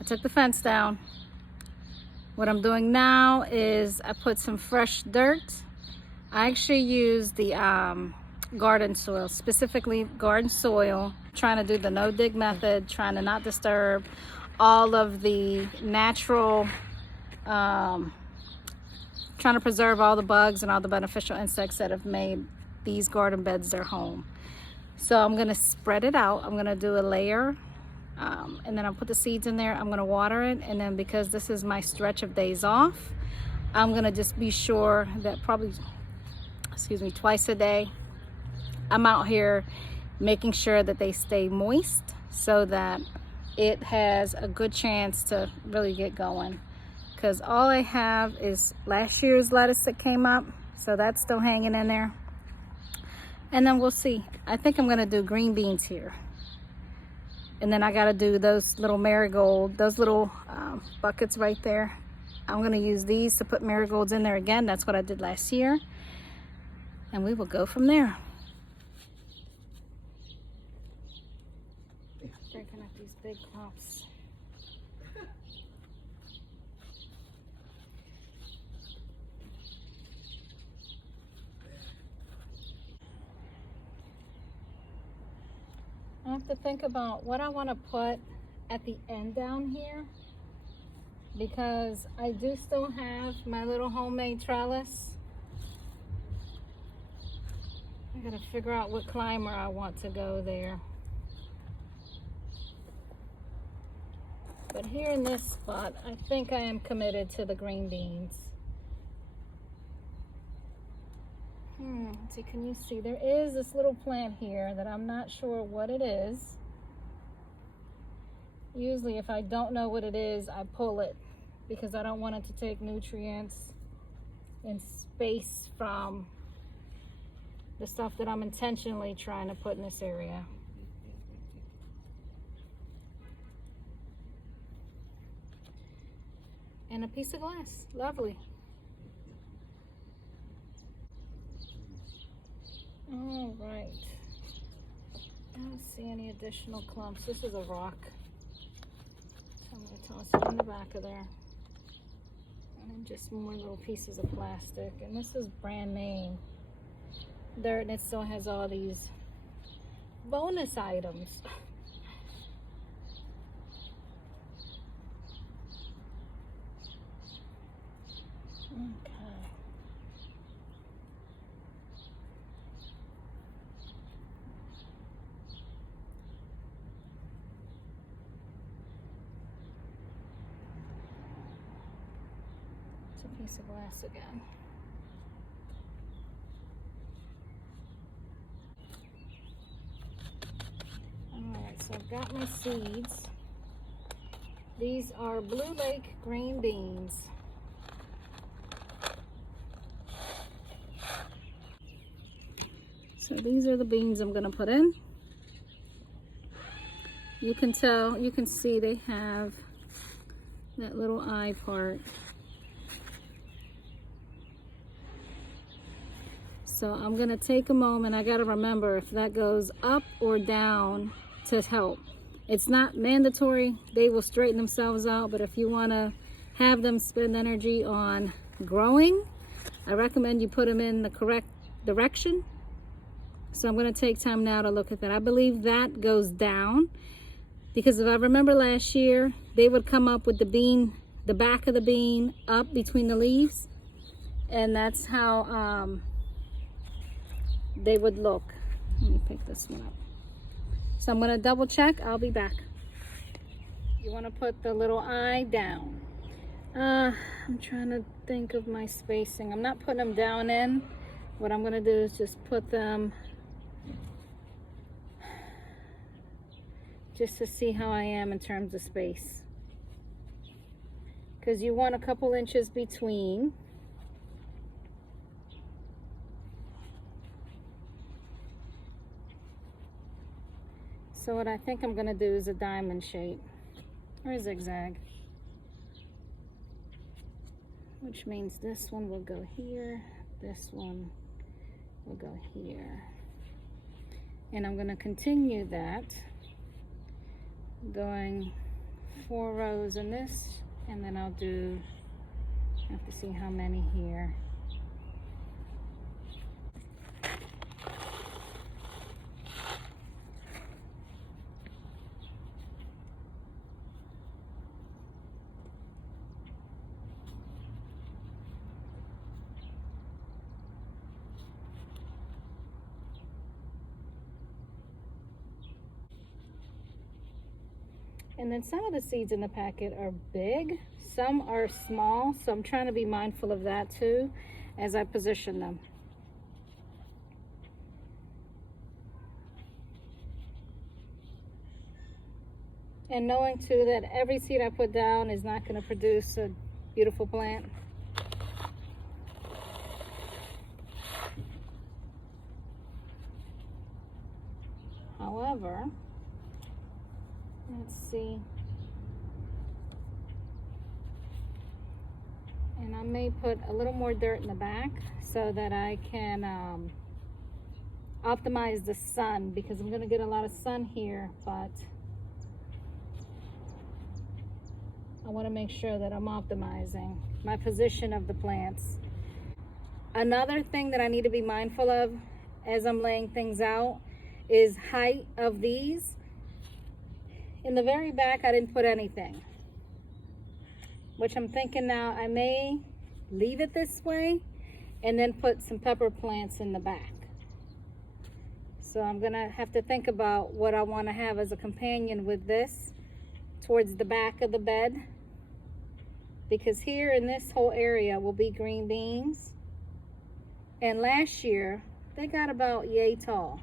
I took the fence down. What I'm doing now is I put some fresh dirt. I actually use the garden soil, specifically garden soil, trying to do the no dig method, trying to not disturb all of the natural, trying to preserve all the bugs and all the beneficial insects that have made these garden beds their home. So I'm gonna spread it out. I'm gonna do a layer, and then I'll put the seeds in there. I'm gonna water it, and then because this is my stretch of days off, I'm gonna just be sure that probably, excuse me, twice a day, I'm out here making sure that they stay moist so that it has a good chance to really get going. Because all I have is last year's lettuce that came up, so that's still hanging in there. And then we'll see. I think I'm gonna do green beans here. And then I gotta do those little marigold, those little buckets right there. I'm gonna use these to put marigolds in there again. That's what I did last year. And we will go from there. Breaking up these big clumps. I have to think about what I want to put at the end down here, because I do still have my little homemade trellis. I gotta figure out what climber I want to go there. But here in this spot, I think I am committed to the green beans. Let's see, can you see? There is this little plant here that I'm not sure what it is. Usually if I don't know what it is, I pull it because I don't want it to take nutrients and space from the stuff that I'm intentionally trying to put in this area. And a piece of glass, lovely. All right, I don't see any additional clumps. This is a rock. So I'm gonna toss it in the back of there. And then just more little pieces of plastic. And this is brand name dirt, and it still has all these bonus items. Okay. It's a piece of glass again. Alright, so I've got my seeds. These are Blue Lake green beans. So these are the beans I'm gonna put in. You can tell, you can see they have that little eye part. So I'm gonna take a moment. I gotta remember if that goes up or down to help. It's not mandatory. They will straighten themselves out, but if you wanna have them spend energy on growing, I recommend you put them in the correct direction. So I'm gonna take time now to look at that. I believe that goes down because if I remember last year, they would come up with the bean, the back of the bean up between the leaves, and that's how they would look. Let me pick this one up. So I'm gonna double check, I'll be back. You wanna put the little eye down. I'm trying to think of my spacing. I'm not putting them down in. What I'm gonna do is just put them just to see how I am in terms of space. Because you want a couple inches between. So what I think I'm gonna do is a diamond shape or a zigzag, which means this one will go here, this one will go here. And I'm gonna continue that going 4 rows in this, and then I'll do, I have to see how many here. And then some of the seeds in the packet are big, some are small, so I'm trying to be mindful of that too as I position them. And knowing too that every seed I put down is not going to produce a beautiful plant. However, let's see. And I may put a little more dirt in the back so that I can optimize the sun, because I'm going to get a lot of sun here, but I want to make sure that I'm optimizing my position of the plants. Another thing that I need to be mindful of as I'm laying things out is height of these. In the very back, I didn't put anything, which I'm thinking now I may leave it this way and then put some pepper plants in the back. So I'm gonna have to think about what I want to have as a companion with this towards the back of the bed, because here in this whole area will be green beans, and last year they got about yay tall.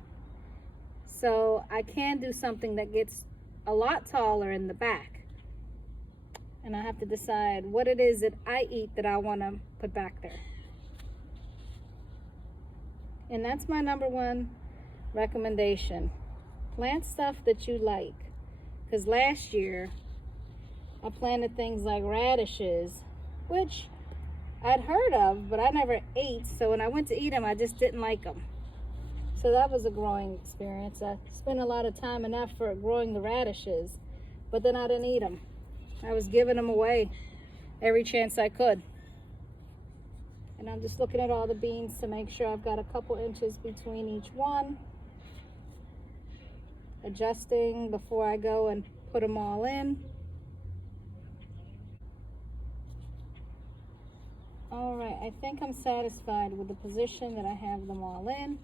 So I can do something that gets a lot taller in the back, and I have to decide what it is that I eat that I want to put back there. And that's my #1 recommendation: plant stuff that you like. Because last year I planted things like radishes, which I'd heard of but I never ate, so when I went to eat them I just didn't like them. So that was a growing experience. I spent a lot of time and effort growing the radishes, but then I didn't eat them. I was giving them away every chance I could. And I'm just looking at all the beans to make sure I've got a couple inches between each one. Adjusting before I go and put them all in. All right, I think I'm satisfied with the position that I have them all in.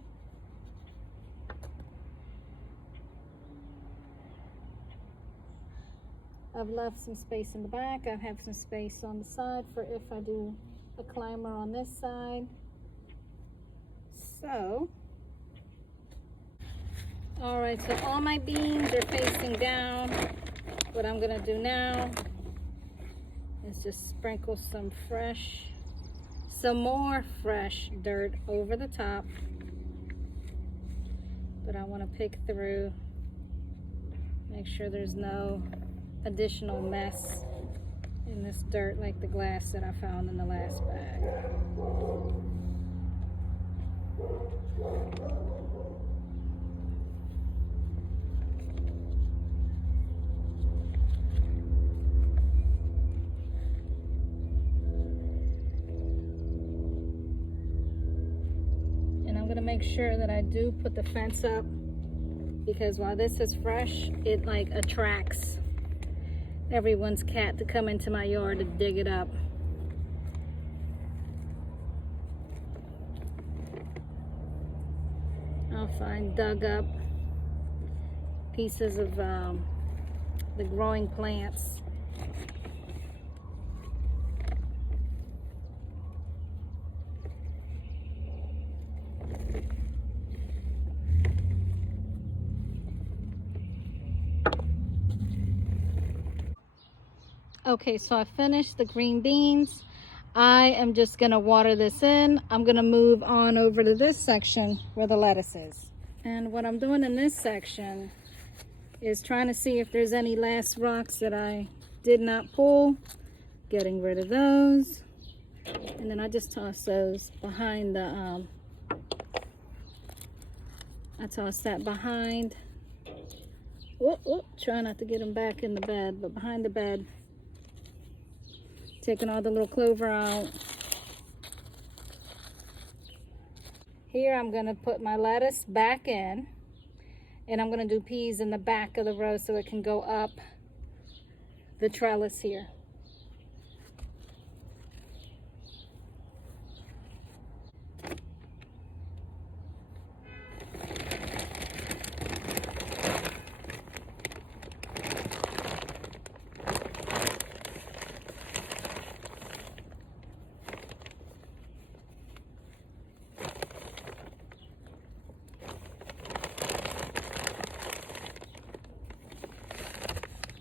I've left some space in the back. I have some space on the side for if I do a climber on this side. So, all right, so all my beans are facing down. What I'm gonna do now is just sprinkle some more fresh dirt over the top. But I wanna pick through, make sure there's no additional mess in this dirt like the glass that I found in the last bag. And I'm gonna make sure that I do put the fence up, because while this is fresh, it like attracts everyone's cat to come into my yard to dig it up. I'll find dug up pieces of the growing plants. Okay, so I finished the green beans. I am just gonna water this in. I'm gonna move on over to this section where the lettuce is. And what I'm doing in this section is trying to see if there's any last rocks that I did not pull, getting rid of those. And then I just toss those behind the, I toss that behind Whoop, whoop. Try not to get them back in the bed, but behind the bed. Taking all the little clover out. Here I'm going to put my lettuce back in, and I'm going to do peas in the back of the row so it can go up the trellis here.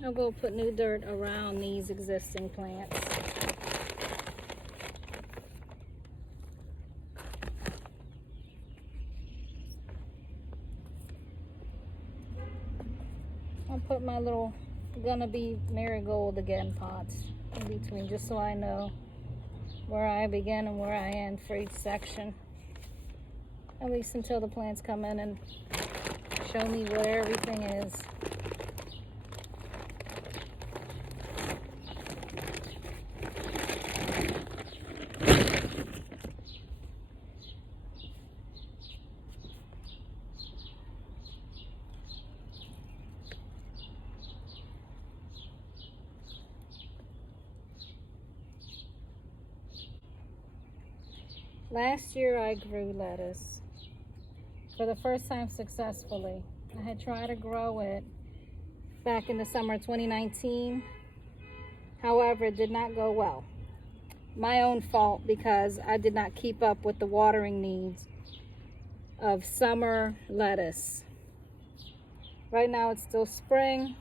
I'll go put new dirt around these existing plants. I'll put my little gonna be marigold again pots in between, just so I know where I begin and where I end for each section. At least until the plants come in and show me where everything is. Last year I grew lettuce for the first time successfully. I had tried to grow it back in the summer of 2019. However, it did not go well. My own fault, because I did not keep up with the watering needs of summer lettuce. Right now it's still spring.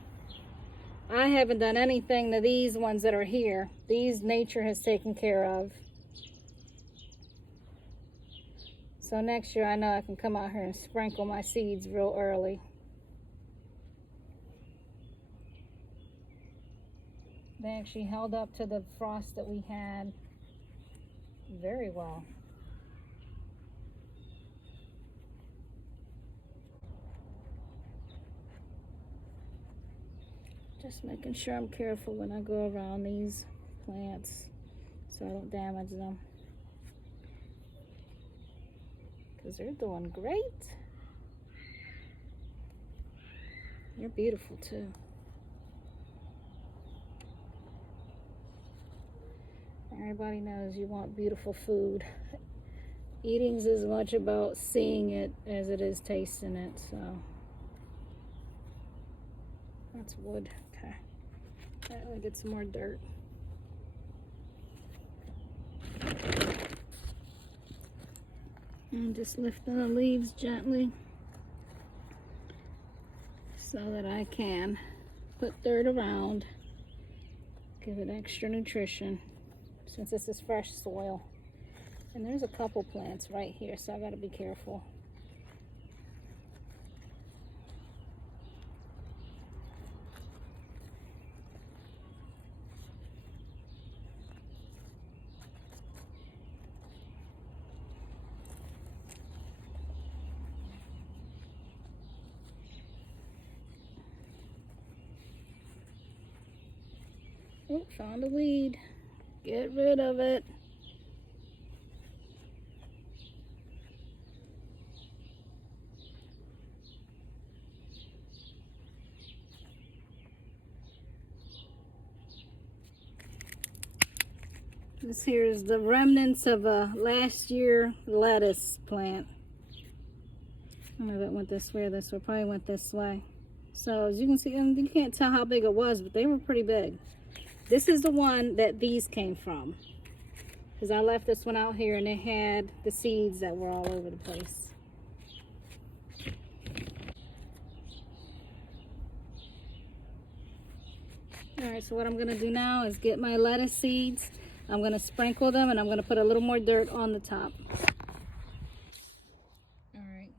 I haven't done anything to these ones that are here. These nature has taken care of. So next year I know I can come out here and sprinkle my seeds real early. They actually held up to the frost that we had very well. Just making sure I'm careful when I go around these plants so I don't damage them. Because they're doing great. You're beautiful too. Everybody knows you want beautiful food. Eating's as much about seeing it as it is tasting it, so. That's wood. Okay. Let me get some more dirt. And just lift the leaves gently so that I can put dirt around, give it extra nutrition since this is fresh soil. And there's a couple plants right here, so I gotta be careful. Oh, found a weed. Get rid of it. This here is the remnants of a last year lettuce plant. I don't know if it went this way or this way. Probably went this way. So as you can see, you can't tell how big it was, but they were pretty big. This is the one that these came from, because I left this one out here and it had the seeds that were all over the place. Alright, so what I'm going to do now is get my lettuce seeds. I'm going to sprinkle them and I'm going to put a little more dirt on the top. Alright.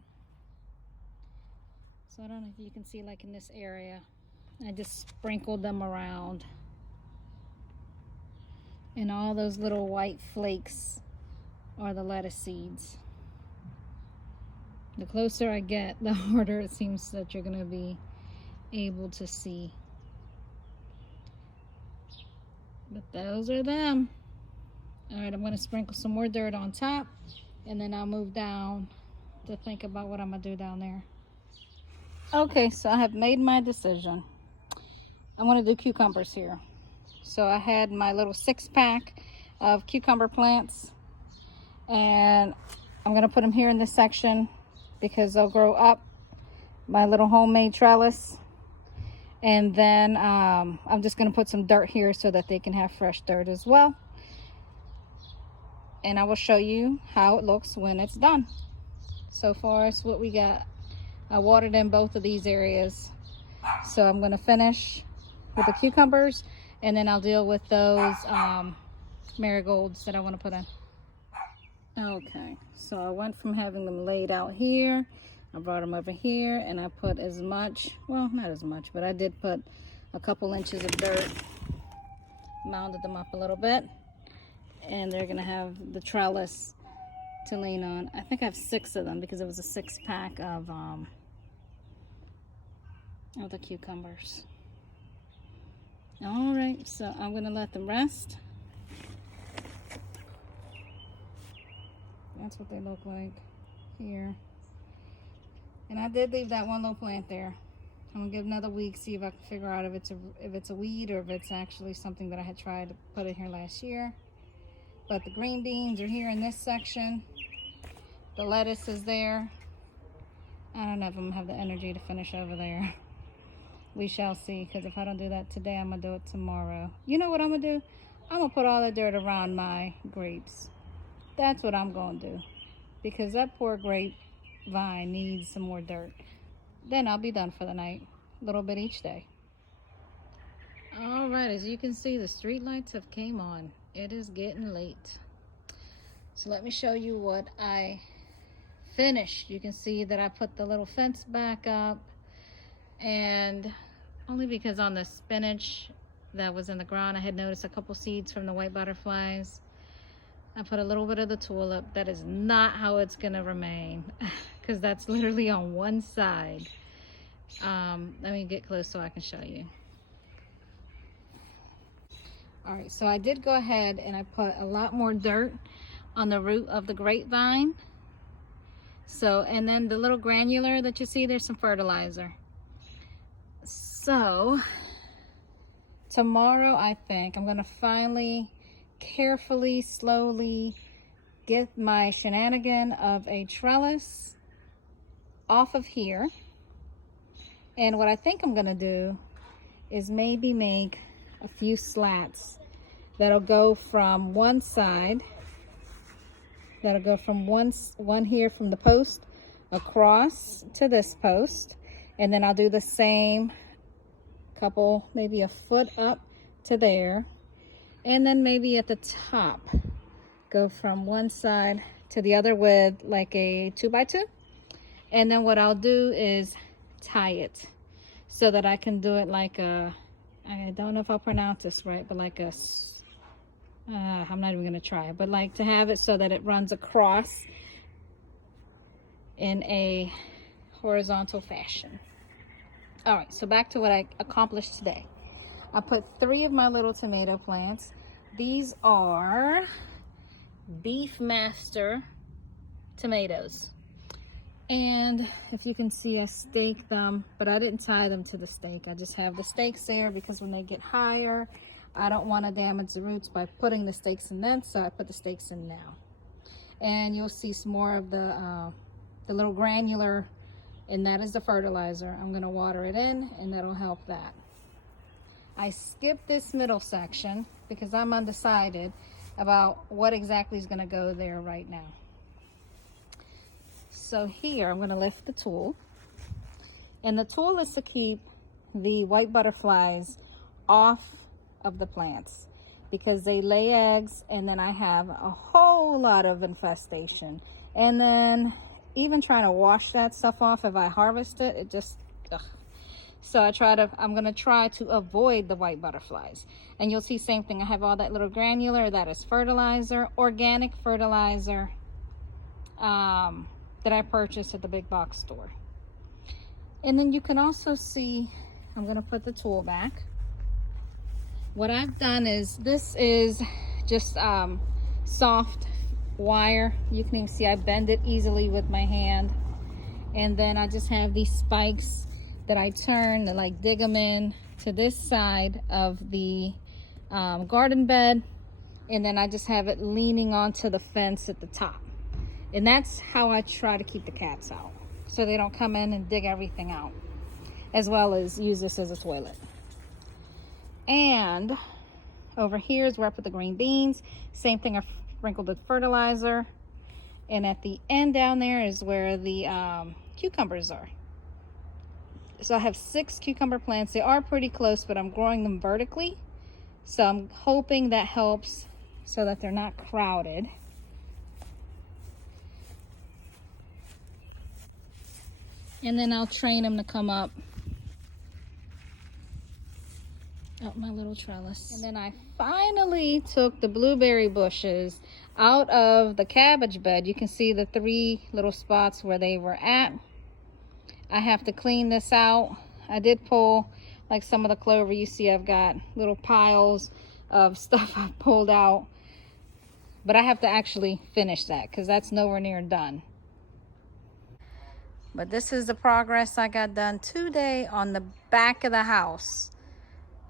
So I don't know if you can see, like in this area, I just sprinkled them around. And all those little white flakes are the lettuce seeds. The closer I get, the harder it seems that you're going to be able to see. But those are them. All right, I'm gonna sprinkle some more dirt on top, and then I'll move down to think about what I'm gonna do down there. Okay, so I have made my decision. I'm gonna do cucumbers here. So I had my little 6-pack of cucumber plants, and I'm gonna put them here in this section because they'll grow up my little homemade trellis. And then I'm just gonna put some dirt here so that they can have fresh dirt as well. And I will show you how it looks when it's done. So far as what we got, I watered in both of these areas. So I'm gonna finish with the cucumbers, and then I'll deal with those marigolds that I wanna put in. Okay, so I went from having them laid out here, I brought them over here, and I put as much, well, not as much, but I did put a couple inches of dirt, mounded them up a little bit, and they're gonna have the trellis to lean on. I think I have 6 of them because it was a 6-pack of the cucumbers. All right, so I'm gonna let them rest. That's what they look like here. And I did leave that one little plant there. I'm gonna give another week, see if I can figure out if it's a weed or if it's actually something that I had tried to put in here last year. But the green beans are here in this section. The lettuce is there. I don't know if I'm gonna have the energy to finish over there. We shall see, because if I don't do that today, I'm gonna do it tomorrow. You know what I'm gonna do? I'm gonna put all the dirt around my grapes. That's what I'm gonna do, because that poor grapevine needs some more dirt. Then I'll be done for the night. A little bit each day. All right, as you can see, the street lights have came on. It is getting late. So let me show you what I finished. You can see that I put the little fence back up, and only because on the spinach that was in the ground, I had noticed a couple seeds from the white butterflies. I put a little bit of the tulip. That is not how it's gonna remain, because that's literally on one side. Let me get close so I can show you. All right, so I did go ahead and I put a lot more dirt on the root of the grapevine. So, and then the little granular that you see, there's some fertilizer. So tomorrow, I think I'm gonna finally carefully, slowly get my shenanigan of a trellis off of here. And what I think I'm gonna do is maybe make a few slats that'll go from one side, that'll go from one here from the post across to this post, and then I'll do the same couple, maybe a foot up to there, and then maybe at the top go from one side to the other with like a 2x2. And then what I'll do is tie it so that I can do it like a, I don't know if I'll pronounce this right, but like a, I'm not even gonna try, but like to have it so that it runs across in a horizontal fashion. All right, so back to what I accomplished today. I put 3 of my little tomato plants. These are Beefmaster tomatoes. And if you can see, I staked them, but I didn't tie them to the stake. I just have the stakes there because when they get higher, I don't want to damage the roots by putting the stakes in then, so I put the stakes in now. And you'll see some more of the little granular, and that is the fertilizer. I'm going to water it in, and that'll help that. I skipped this middle section because I'm undecided about what exactly is going to go there right now. So here, I'm going to lift the tool. And the tool is to keep the white butterflies off of the plants because they lay eggs, and then I have a whole lot of infestation. And then even trying to wash that stuff off, if I harvest it, it just, ugh. So I'm gonna try to avoid the white butterflies. And you'll see same thing. I have all that little granular, that is fertilizer, organic fertilizer that I purchased at the big box store. And then you can also see I'm gonna put the tool back. What I've done is, this is just soft wire. You can even see I bend it easily with my hand. And then I just have these spikes that I turn to like dig them in to this side of the garden bed. And then I just have it leaning onto the fence at the top. And that's how I try to keep the cats out, so they don't come in and dig everything out, as well as use this as a toilet. And over here is where I put the green beans. Same thing, I sprinkled with fertilizer. And at the end down there is where the cucumbers are. So I have 6 cucumber plants. They are pretty close, but I'm growing them vertically. So I'm hoping that helps so that they're not crowded. And then I'll train them to come up my little trellis. And then I finally took the blueberry bushes out of the cabbage bed. You can see the 3 little spots where they were at. I have to clean this out. I did pull like some of the clover. You see I've got little piles of stuff I pulled out, but I have to actually finish that because that's nowhere near done. But this is the progress I got done today on the back of the house.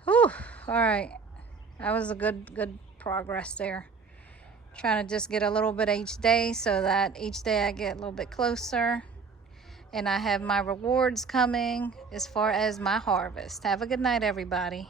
Whew, all right, that was a good progress there. Trying to just get a little bit each day so that each day I get a little bit closer. And I have my rewards coming as far as my harvest. Have a good night, everybody.